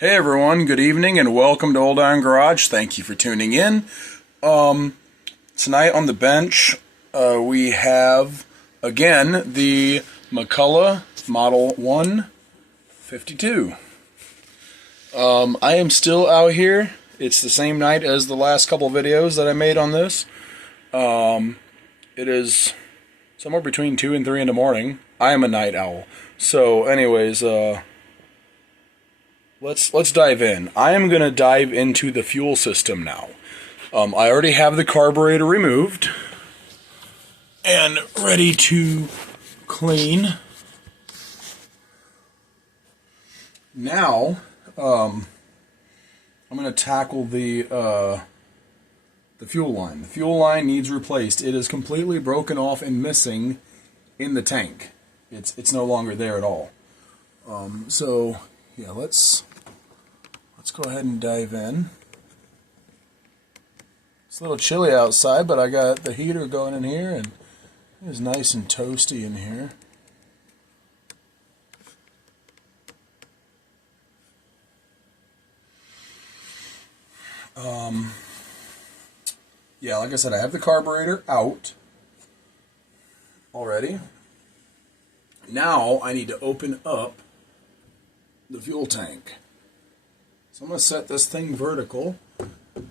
Hey everyone, good evening and welcome to Old Iron Garage. Thank you for tuning in. Tonight on the bench we have, again, the Mcculoch Model 152. I am still out here. It's the same night as the last couple videos that I made on this. It is somewhere between 2 and 3 in the morning. I am a night owl. So anyways, Let's dive in. I am going to dive into the fuel system now. I already have the carburetor removed and ready to clean. Now, I'm going to tackle the fuel line. The fuel line needs replaced. It is completely broken off and missing in the tank. It's no longer there at all. So yeah, let's go ahead and dive in. It's a little chilly outside, but I got the heater going in here, and it's nice and toasty in here. Yeah, like I said, I have the carburetor out already. Now I need to open up the fuel tank. So I'm going to set this thing vertical,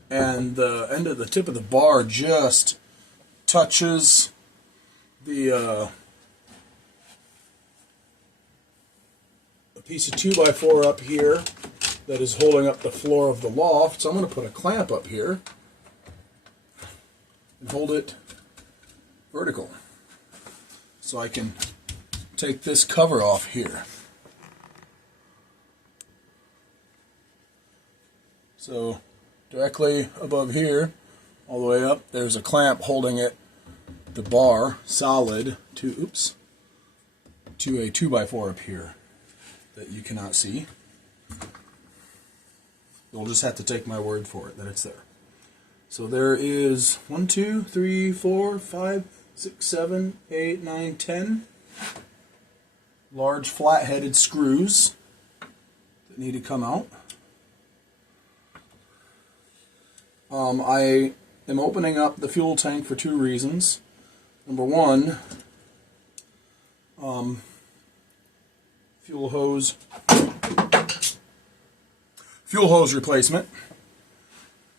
and the end of the tip of the bar just touches the a piece of 2x4 up here that is holding up the floor of the loft. So I'm going to put a clamp up here and hold it vertical so I can take this cover off here. So directly above here, all the way up, there's a clamp holding it, the bar, solid to a 2x4 up here that you cannot see. You'll just have to take my word for it that it's there. So there is 1, 2, 3, 4, 5, 6, 7, 8, 9, 10 large flat-headed screws that need to come out. I am opening up the fuel tank for 2 reasons. Number one, fuel hose replacement.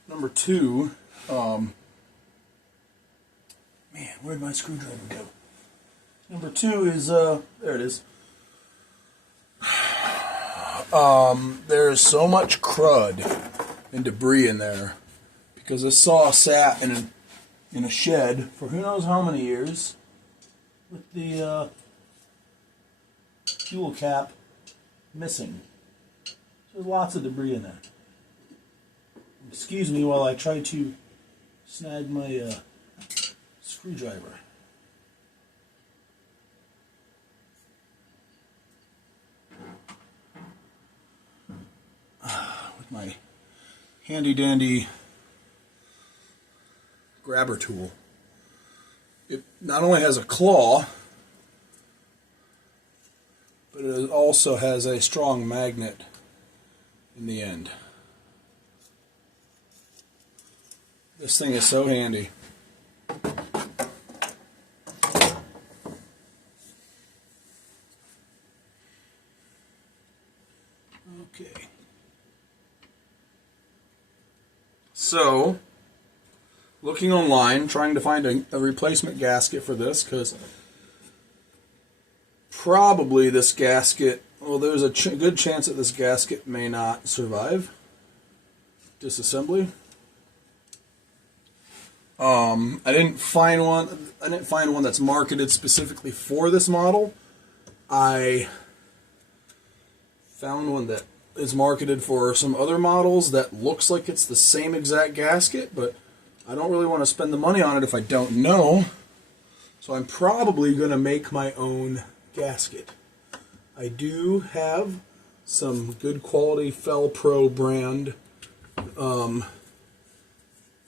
Number 2, man, where'd my screwdriver go? Number 2 is, there it is. There's so much crud and debris in there because this saw sat in a shed for who knows how many years with the fuel cap missing. There's lots of debris in there. Excuse me while I try to snag my screwdriver. With my handy dandy grabber tool. It not only has a claw, but it also has a strong magnet in the end. This thing is so handy. Okay. So, looking online, trying to find a replacement gasket for this, because probably this gasket, well, there's a good chance that this gasket may not survive disassembly. I didn't find one that's marketed specifically for this model. I found one that is marketed for some other models that looks like it's the same exact gasket, but I don't really want to spend the money on it if I don't know. So I'm probably going to make my own gasket. I do have some good quality Fel-Pro brand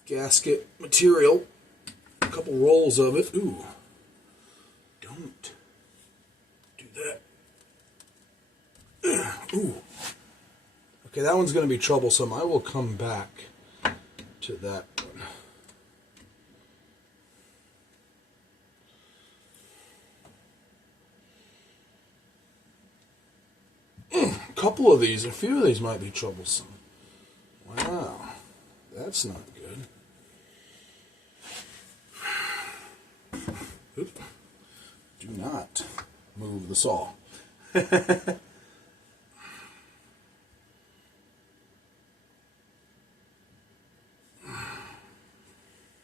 gasket material. A couple rolls of it. Ooh, don't do that. Ooh. Okay, that one's going to be troublesome. I will come back to that one. A few of these might be troublesome. Wow, that's not good. Oop. Do not move the saw.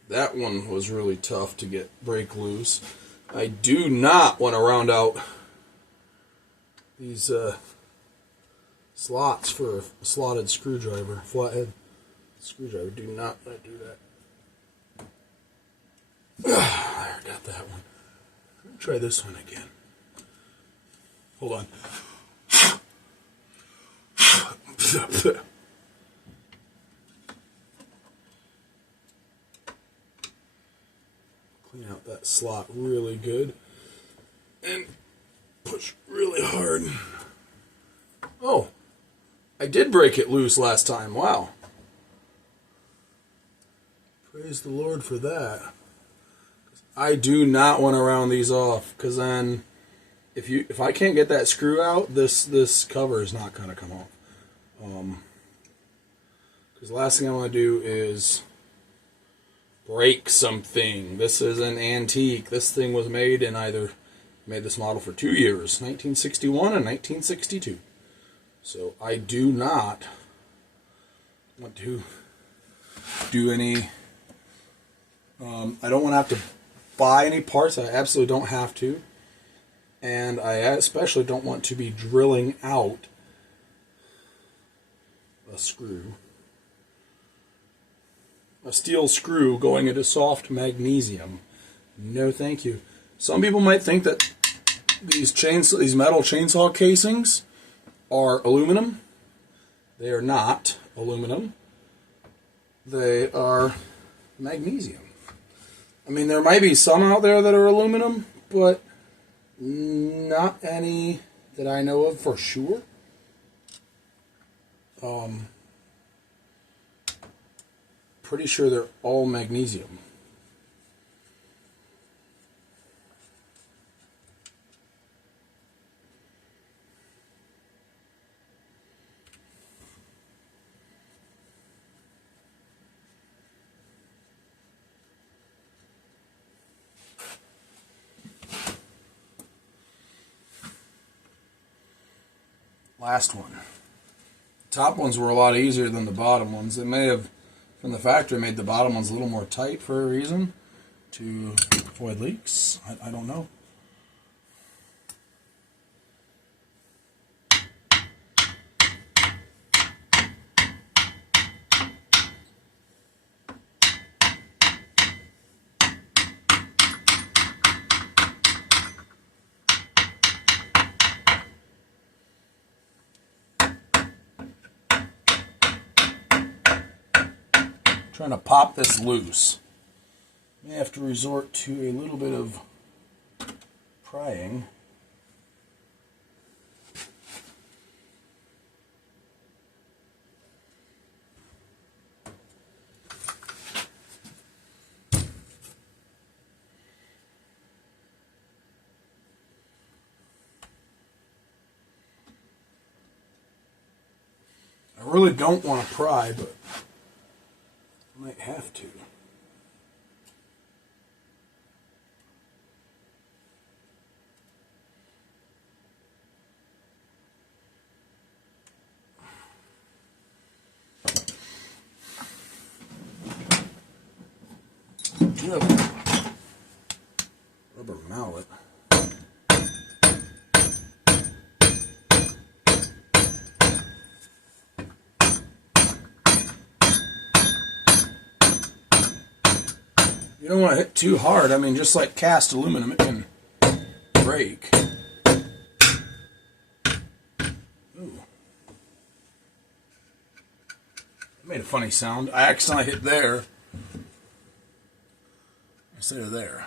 That one was really tough to break loose. I do not want to round out these slots for a slotted screwdriver, flathead screwdriver. Do not want to do that. I got that one. Let me try this one again. Hold on. Clean out that slot really good and push really hard. Oh, I did break it loose last time. Wow. Praise the Lord for that. I do not want to round these off, because then if I can't get that screw out, this cover is not going to come off. Because the last thing I want to do is break something. This is an antique. This thing was made made this model for 2 years, 1961 and 1962. So I do not want to do any, I don't want to have to buy any parts. I absolutely don't have to. And I especially don't want to be drilling out a screw. A steel screw going into soft magnesium. No thank you. Some people might think that these metal chainsaw casings are aluminum. They are not aluminum. They are magnesium. I mean, there might be some out there that are aluminum, but not any that I know of for sure. Pretty sure they're all magnesium. Last one. The top ones were a lot easier than the bottom ones. They may have, from the factory, made the bottom ones a little more tight for a reason, to avoid leaks. I don't know. Trying to pop this loose. May have to resort to a little bit of prying. I really don't want to pry, but I might have to. You have a rubber mallet. You don't want to hit too hard. I mean, just like cast aluminum, it can break. Ooh. It made a funny sound. I accidentally hit there instead of there.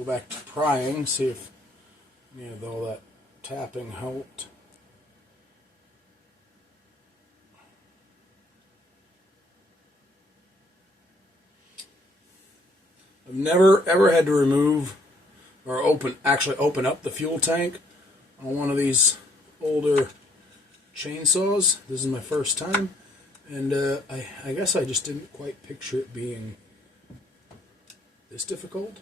go back to prying, see if all that tapping helped. I've never ever had to remove or actually open up the fuel tank on one of these older chainsaws. This is my first time, and I guess I just didn't quite picture it being this difficult.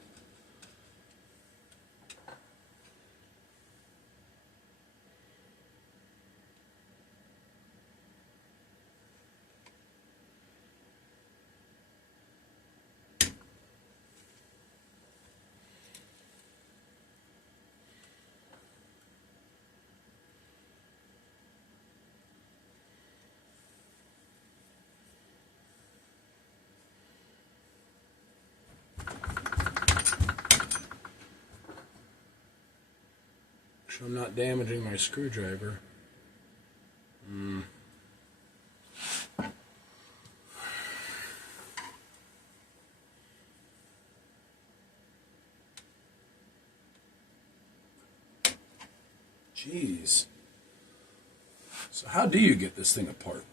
I'm not damaging my screwdriver. Jeez. So how do you get this thing apart?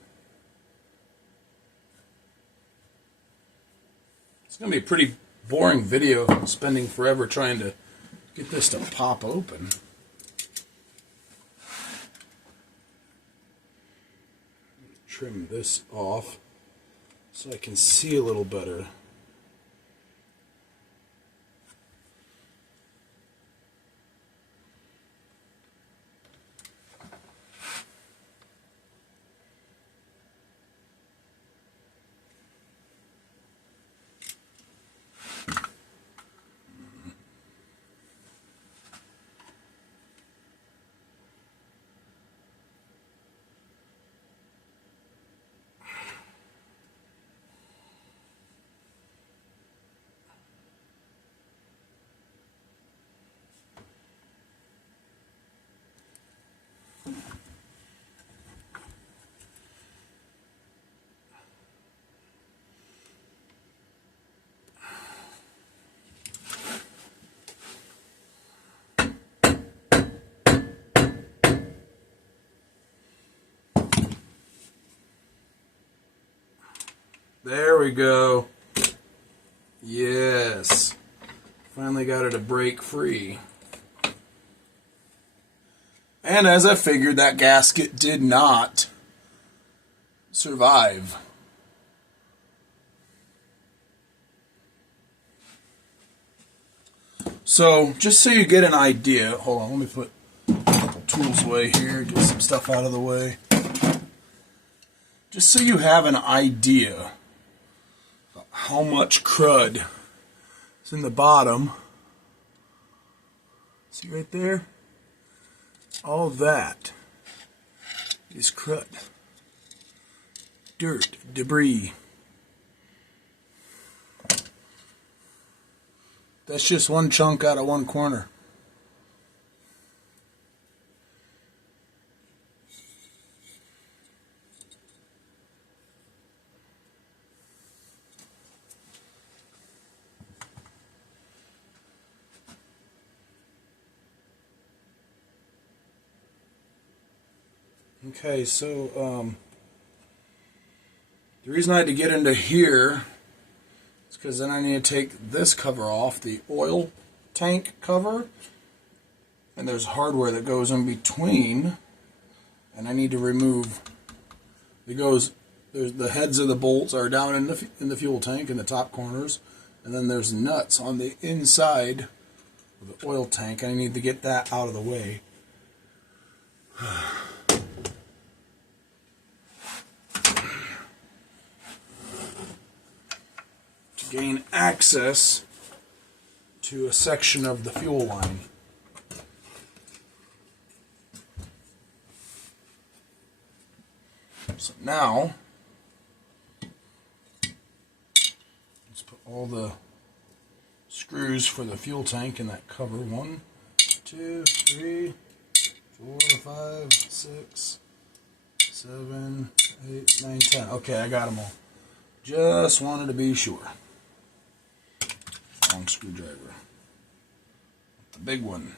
It's going to be a pretty boring video, spending forever trying to get this to pop open. Trim this off so I can see a little better. There we go. Yes. Finally got it to break free. And as I figured, that gasket did not survive. So, just so you get an idea, hold on, let me put a couple tools away here, get some stuff out of the way. Just so you have an idea of how much crud is in the bottom. See right there? All that is crud, dirt, debris. That's just one chunk out of one corner. Okay, so the reason I had to get into here is because then I need to take this cover off, the oil tank cover, and there's hardware that goes in between, and I need to remove. There's the heads of the bolts are down in the fuel tank in the top corners, and then there's nuts on the inside of the oil tank. I need to get that out of the way. Gain access to a section of the fuel line. So now, let's put all the screws for the fuel tank in that cover. 1, 2, 3, 4, 5, 6, 7, 8, 9, 10. Okay, I got them all. Just wanted to be sure. Long screwdriver. the big one.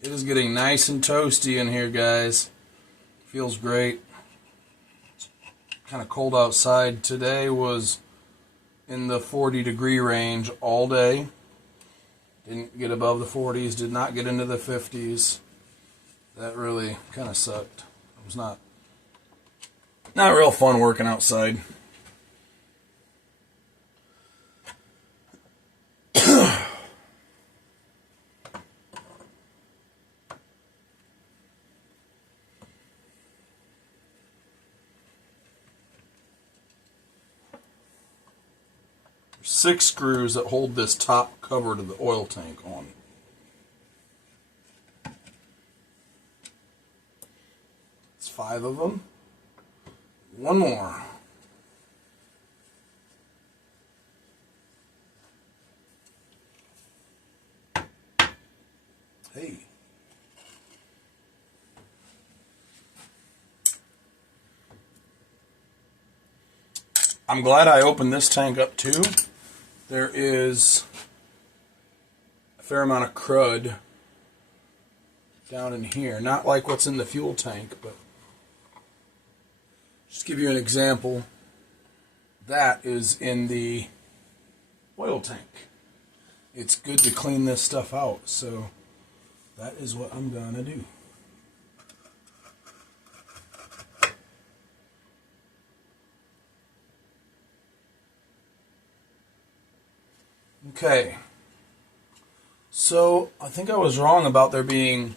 It is getting nice and toasty in here, guys. Feels great. It's kind of cold outside. Today was in the 40-degree range all day. Didn't get above the 40s, did not get into the 50s. That really kind of sucked. It was not real fun working outside. There's 6 screws that hold this top cover to the oil tank on. It's 5 of them. One more. Hey. I'm glad I opened this tank up too. There is a fair amount of crud down in here. Not like what's in the fuel tank, but just to give you an example, that is in the oil tank. It's good to clean this stuff out, so that is what I'm gonna do. Okay, so I think I was wrong about there being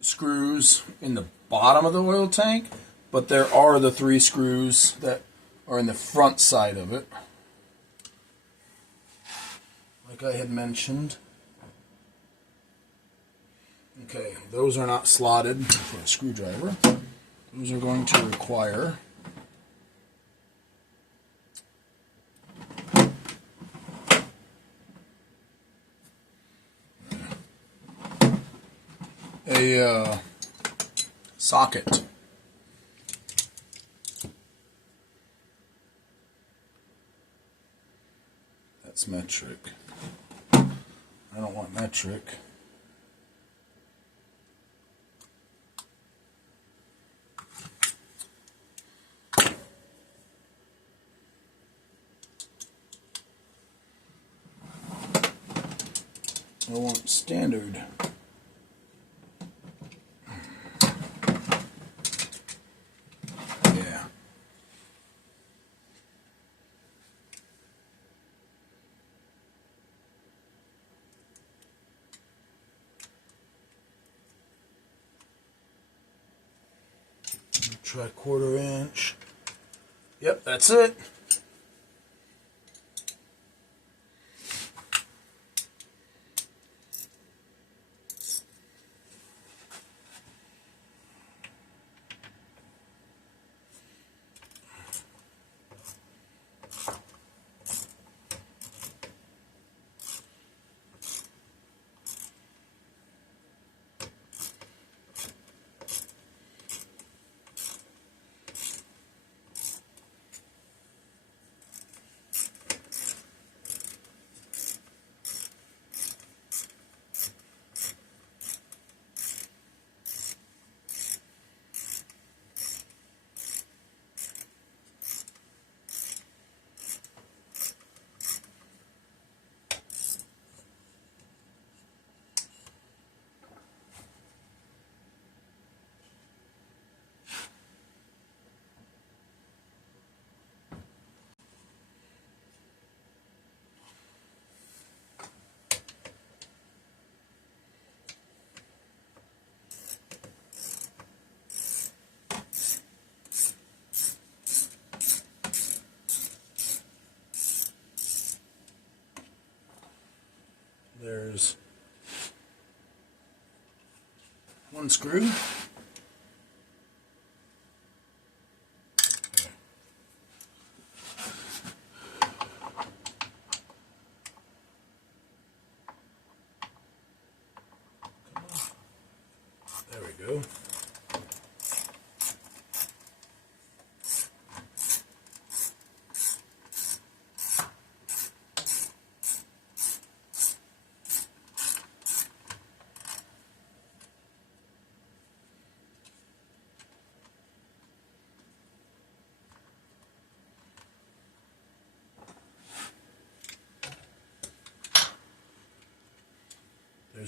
screws in the bottom of the oil tank, but there are the 3 screws that are in the front side of it, like I had mentioned. Okay, those are not slotted for a screwdriver. Those are going to require a socket. That's metric. I don't want metric. I want standard. Yeah. Try 1/4 inch. Yep, that's it. There's 1 screw.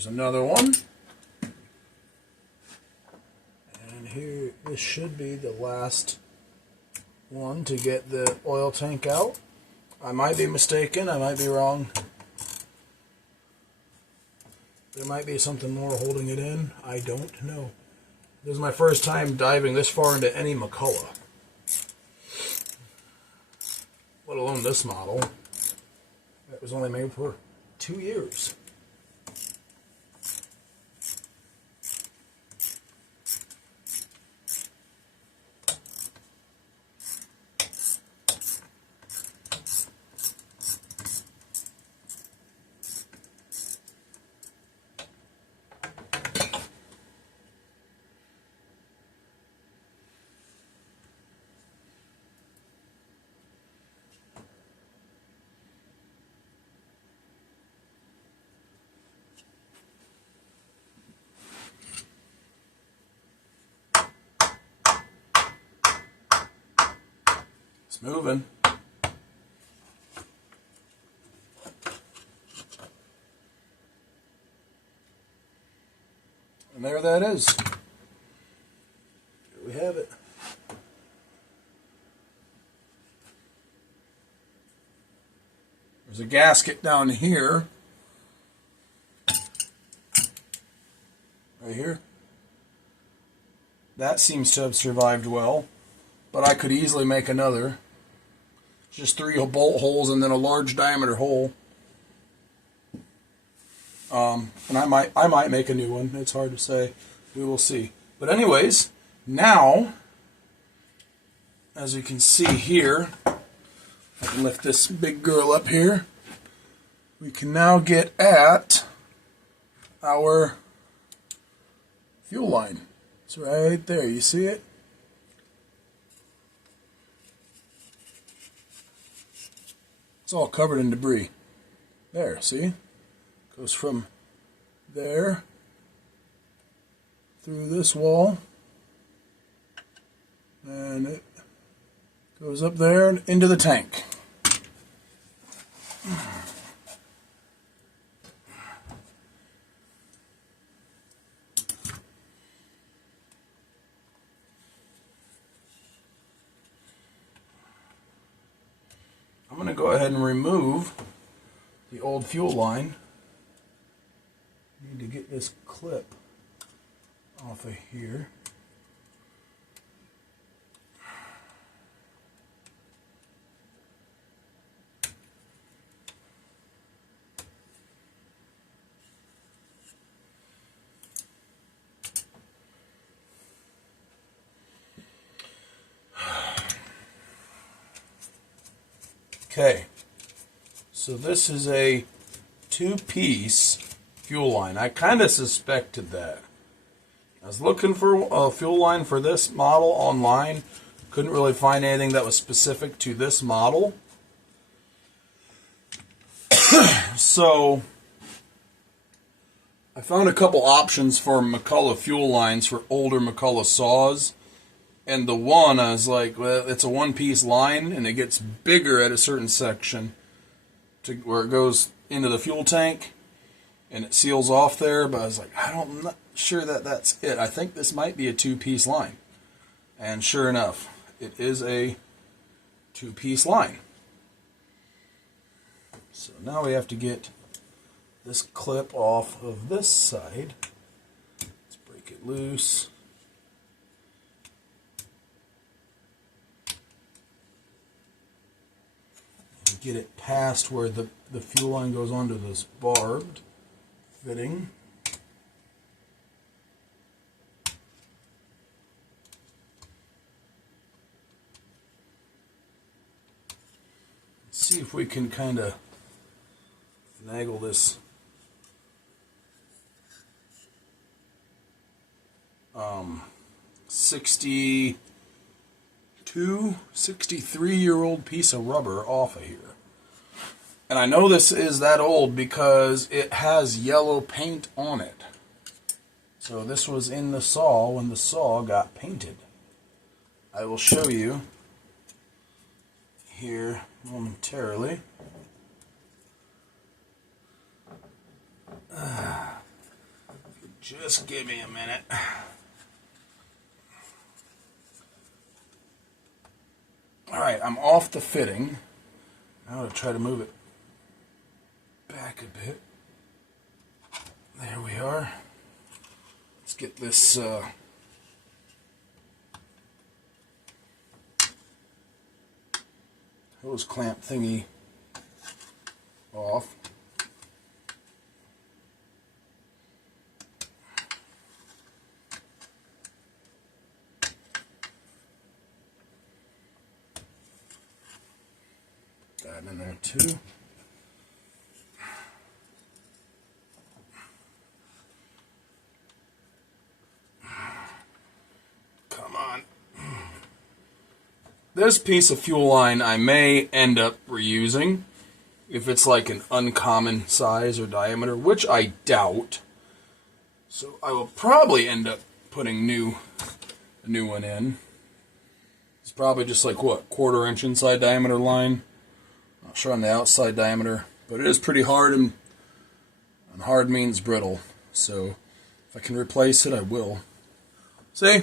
Here's another one. And here, this should be the last one to get the oil tank out. I might be mistaken, I might be wrong. There might be something more holding it in. I don't know. This is my first time diving this far into any Mcculoch, let alone this model. It was only made for 2 years. It's moving. And there that is. Here we have it. There's a gasket down here. Right here. That seems to have survived well, but I could easily make another. Just 3 bolt holes and then a large diameter hole. And I might make a new one. It's hard to say. We will see. But anyways, now, as you can see here, I can lift this big girl up here. We can now get at our fuel line. It's right there. You see it? It's all covered in debris. There, see? Goes from there through this wall, and it goes up there and into the tank. I'm going to go ahead and remove the old fuel line. Need to get this clip off of here. Okay, so this is a 2-piece fuel line. I kind of suspected that. I was looking for a fuel line for this model online. Couldn't really find anything that was specific to this model. So I found a couple options for Mcculoch fuel lines for older Mcculoch saws. And the one, I was like, well, it's a 1-piece line, and it gets bigger at a certain section to where it goes into the fuel tank, and it seals off there. But I was like, I'm not sure that that's it. I think this might be a 2-piece line. And sure enough, it is a 2-piece line. So now we have to get this clip off of this side. Let's break it loose. Get it past where the fuel line goes onto this barbed fitting. See if we can kind of finagle this um, 63-year-old piece of rubber off of here. And I know this is that old because it has yellow paint on it. So this was in the saw when the saw got painted. I will show you here momentarily. Just give me a minute. Alright, I'm off the fitting. Now I'll try to move it back a bit. There we are. Let's get this hose clamp thingy off. That in there too. Come on. This piece of fuel line I may end up reusing if it's like an uncommon size or diameter, which I doubt. So I will probably end up putting a new one in. It's probably just like what, 1/4 inch inside diameter line. Not sure on the outside diameter, but it is pretty hard, and hard means brittle. So if I can replace it, I will. See?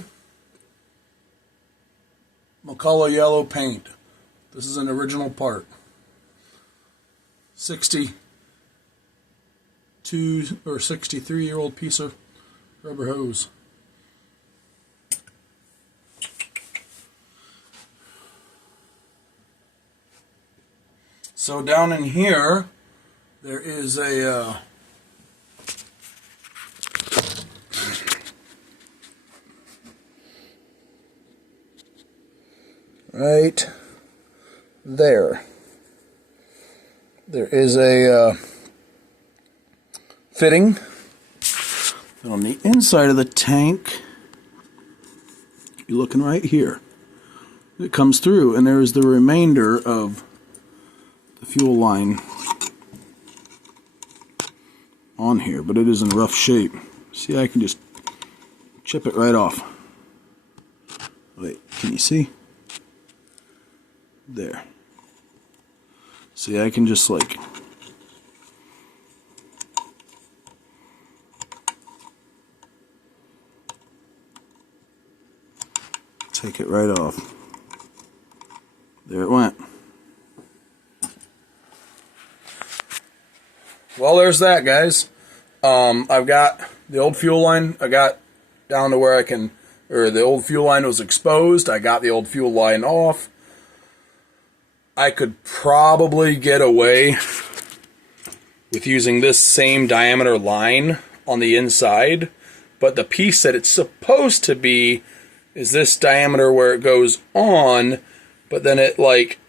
Mcculoch yellow paint. This is an original part. 62 or 63-year-old piece of rubber hose. So down in here, there is a right there. There is a fitting on the inside of the tank. You're looking right here. It comes through, and there is the remainder of the fuel line on here, but it is in rough shape. See, I can just chip it right off. Wait, can you see? There. See, I can just like take it right off. There it went. Well, there's that, guys. I've got the old fuel line. I got down to where I can, or the old fuel line was exposed. I got the old fuel line off. I could probably get away with using this same diameter line on the inside, but the piece that it's supposed to be is this diameter where it goes on, but then it like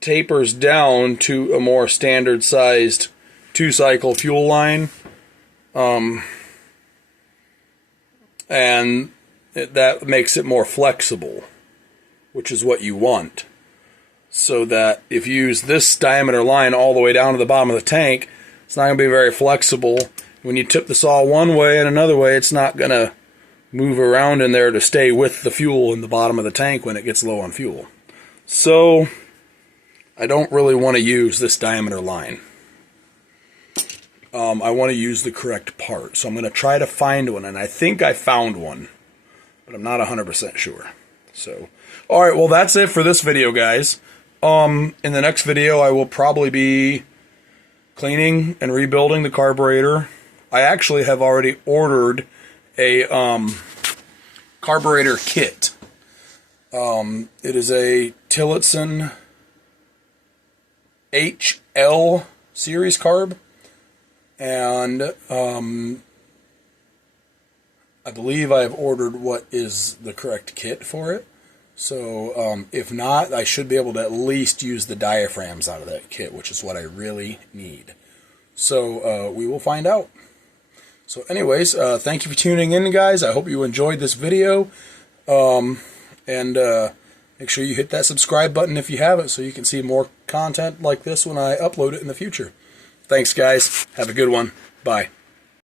tapers down to a more standard sized 2-cycle fuel line, and that makes it more flexible, which is what you want. So that if you use this diameter line all the way down to the bottom of the tank, it's not going to be very flexible. When you tip the saw one way and another way, it's not going to move around in there to stay with the fuel in the bottom of the tank when it gets low on fuel. So I don't really want to use this diameter line. I want to use the correct part. So I'm going to try to find one, and I think I found one, but I'm not 100% sure. So, alright, well that's it for this video, guys. In the next video, I will probably be cleaning and rebuilding the carburetor. I actually have already ordered a carburetor kit. It is a Tillotson HL series carb, and I believe I have ordered what is the correct kit for it. So if not, I should be able to at least use the diaphragms out of that kit, which is what I really need. So we will find out. So anyways, thank you for tuning in, guys. I hope you enjoyed this video. And make sure you hit that subscribe button if you haven't, so you can see more content like this when I upload it in the future. Thanks, guys. Have a good one. Bye.